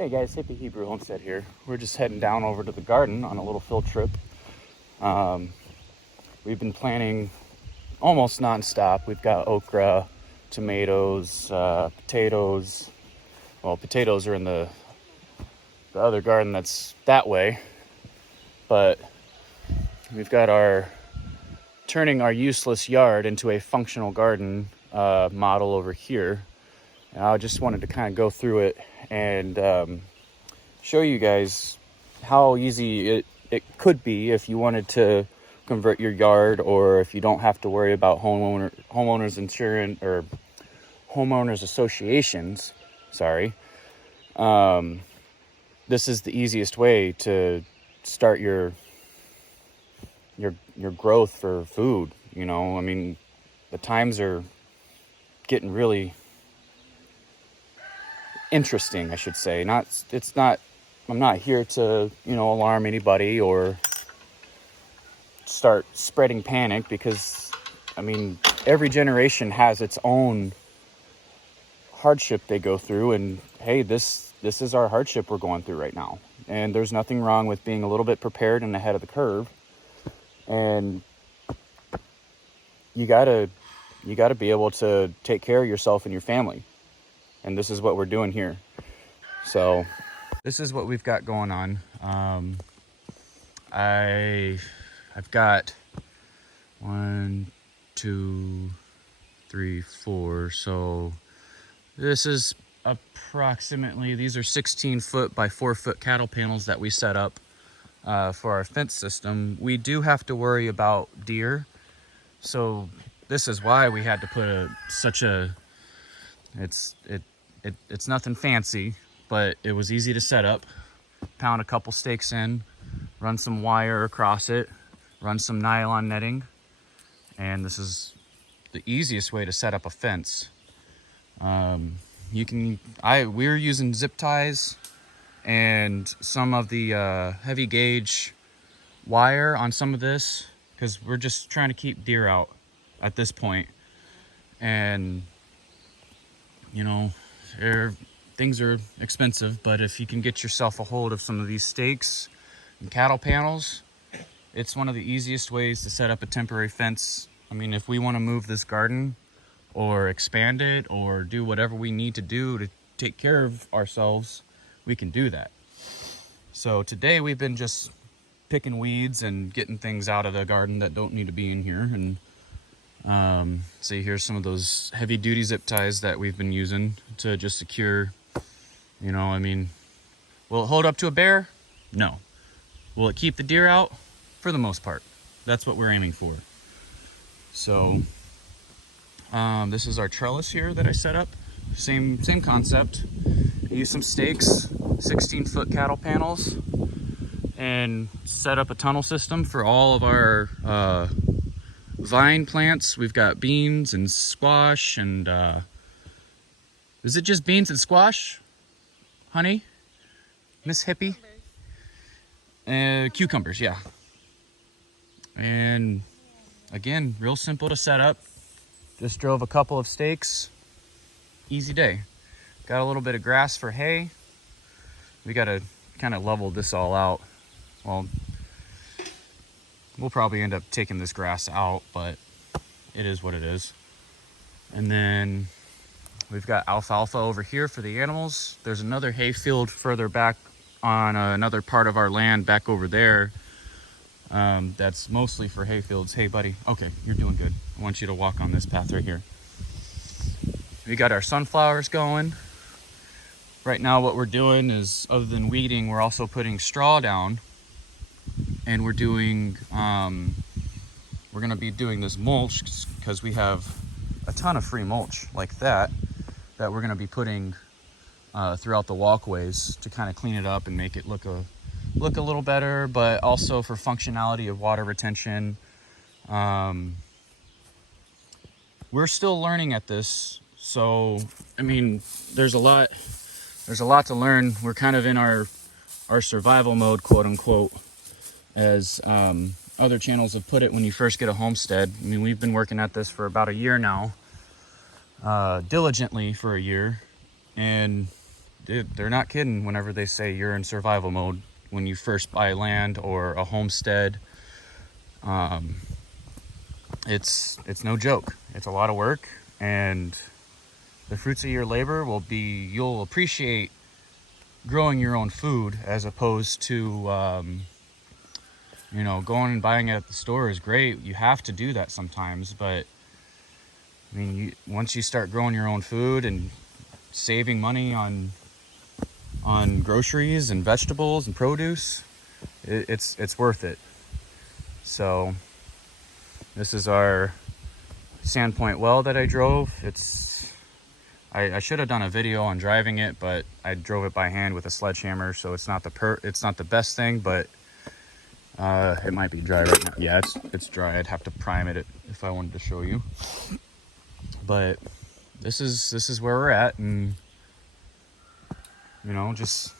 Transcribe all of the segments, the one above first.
Hey guys, Hippie Hebrew Homestead here. We're just heading down over to the garden on a little field trip. We've been planting almost non-stop. We've got okra, tomatoes, potatoes. Well, potatoes are in the other garden that's that way. But we've got turning our useless yard into a functional garden model over here. And I just wanted to kind of go through it and show you guys how easy it could be if you wanted to convert your yard, or if you don't have to worry about homeowners insurance or homeowners associations. Sorry. This is the easiest way to start your growth for food. You know, I mean, the times are getting really interesting, I should say. I'm not here to, alarm anybody or start spreading panic, because I mean, every generation has its own hardship they go through, and hey, this is our hardship we're going through right now. And there's nothing wrong with being a little bit prepared and ahead of the curve. And you gotta be able to take care of yourself and your family. And this is what we're doing here. So this is what we've got going on. I've got 1, 2, 3, 4. So this is approximately, these are 16 foot by 4 foot cattle panels that we set up for our fence system. We do have to worry about deer. So this is why we had to put it's nothing fancy, but it was easy to set up. Pound a couple stakes in, run some wire across it, run some nylon netting, and this is the easiest way to set up a fence. We're using zip ties and some of the heavy gauge wire on some of this, because we're just trying to keep deer out at this point. And things are expensive, but if you can get yourself a hold of some of these stakes and cattle panels, it's one of the easiest ways to set up a temporary fence. I mean, if we want to move this garden or expand it or do whatever we need to do to take care of ourselves, we can do that. So today we've been just picking weeds and getting things out of the garden that don't need to be in here. And see, here's some of those heavy duty zip ties that we've been using to just secure, will it hold up to a bear? No. Will it keep the deer out? For the most part. That's what we're aiming for. So this is our trellis here that I set up. Same concept. I used some stakes, 16 foot cattle panels, and set up a tunnel system for all of our vine plants. We've got beans and squash and is it just beans and squash, honey? Miss Hippie? Cucumbers, yeah. And again, real simple to set up. Just drove a couple of stakes. Easy day. Got a little bit of grass for hay. We got to kind of level this all out. Well, we'll probably end up taking this grass out, but it is what it is. And then we've got alfalfa over here for the animals. There's another hay field further back on another part of our land back over there. That's mostly for hay fields. Hey, buddy. Okay, you're doing good. I want you to walk on this path right here. We got our sunflowers going. Right now what we're doing is, other than weeding, we're also putting straw down. And we're doing, we're gonna be doing this mulch because we have a ton of free mulch like that we're gonna be putting throughout the walkways to kind of clean it up and make it look a little better, but also for functionality of water retention. We're still learning at this, so I mean, there's a lot to learn. We're kind of in our survival mode, quote unquote, as other channels have put it when you first get a homestead. I mean, we've been working at this for about a year now, diligently for a year, and they're not kidding whenever they say you're in survival mode when you first buy land or a homestead. It's no joke. It's a lot of work, and the fruits of your labor will be, you'll appreciate growing your own food as opposed to, you know, going and buying it at the store is great. You have to do that sometimes, but I mean, once you start growing your own food and saving money on groceries and vegetables and produce, it's worth it. So this is our Sandpoint well that I drove. I should have done a video on driving it, but I drove it by hand with a sledgehammer, so it's not the best thing, but it might be dry right now. Yeah, it's dry. I'd have to prime it if I wanted to show you. But this is where we're at, and you know, just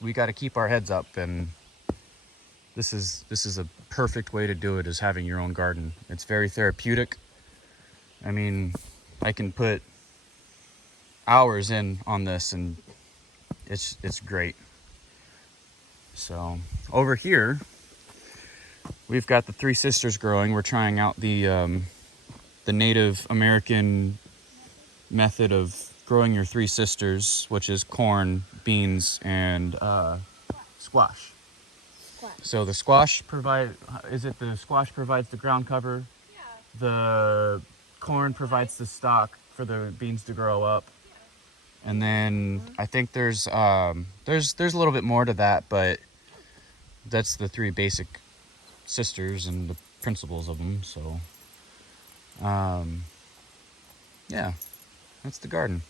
we got to keep our heads up, and this is a perfect way to do it, is having your own garden. It's very therapeutic. I mean, I can put hours in on this, and it's great. So over here we've got the Three Sisters growing. We're trying out the Native American method of growing your Three Sisters, which is corn, beans, and squash. So the squash provides the ground cover. Yeah. The corn provides the stock for the beans to grow up. Yeah. And then I think there's a little bit more to that, but that's the three basic sisters and the principles of them. So yeah, that's the garden.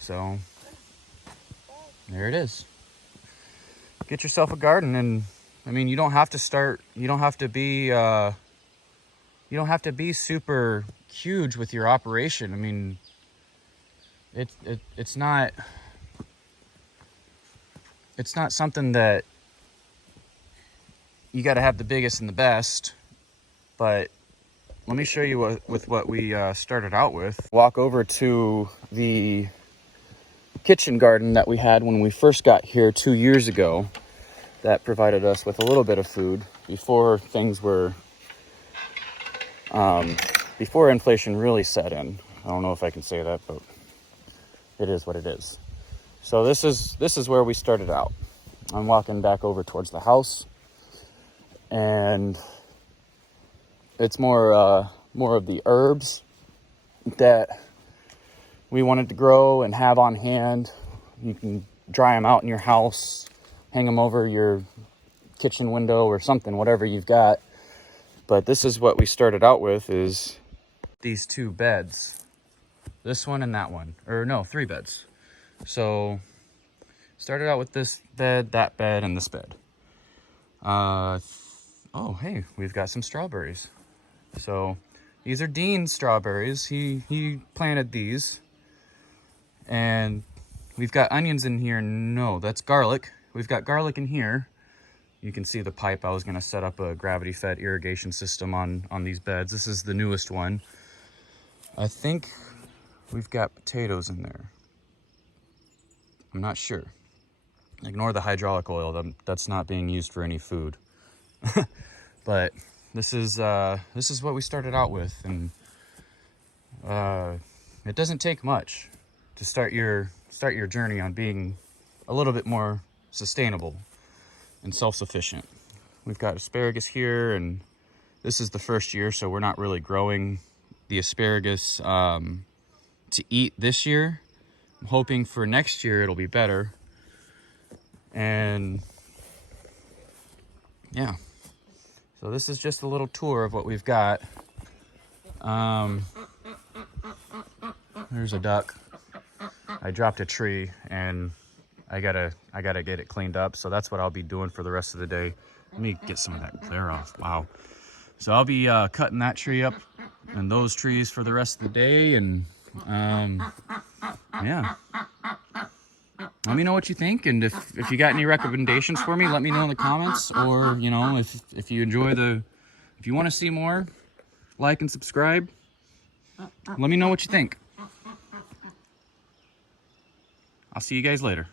So there it is. Get yourself a garden, and I mean, you don't have to be super huge with your operation. I mean, it's not something that you got to have the biggest and the best, but let me show you what we started out with. Walk over to the kitchen garden that we had when we first got here 2 years ago. That provided us with a little bit of food before things were, before inflation really set in. I don't know if I can say that, but it is what it is. So this is where we started out. I'm walking back over towards the house, and it's more of the herbs that we wanted to grow and have on hand. You can dry them out in your house, hang them over your kitchen window or something, whatever you've got. But this is what we started out with, is these two beds. This one and that one. Or no, 3 beds. So started out with this bed, that bed, and this bed. Oh, hey, we've got some strawberries. So these are Dean's strawberries. He planted these. And we've got onions in here. No, that's garlic. We've got garlic in here. You can see the pipe. I was going to set up a gravity-fed irrigation system on these beds. This is the newest one. I think we've got potatoes in there. I'm not sure. Ignore the hydraulic oil. That's not being used for any food. But this is what we started out with, and it doesn't take much to start your journey on being a little bit more sustainable and self-sufficient. We've got asparagus here, and this is the first year, so we're not really growing the asparagus to eat this year. I'm hoping for next year it'll be better. And yeah, so this is just a little tour of what we've got. There's a duck. I dropped a tree, and I gotta get it cleaned up. So that's what I'll be doing for the rest of the day. Let me get some of that glare off. Wow. So I'll be cutting that tree up and those trees for the rest of the day. And yeah. Let me know what you think, and if you got any recommendations for me, let me know in the comments. Or, you know, if you enjoy if you want to see more, like and subscribe. Let me know what you think. I'll see you guys later.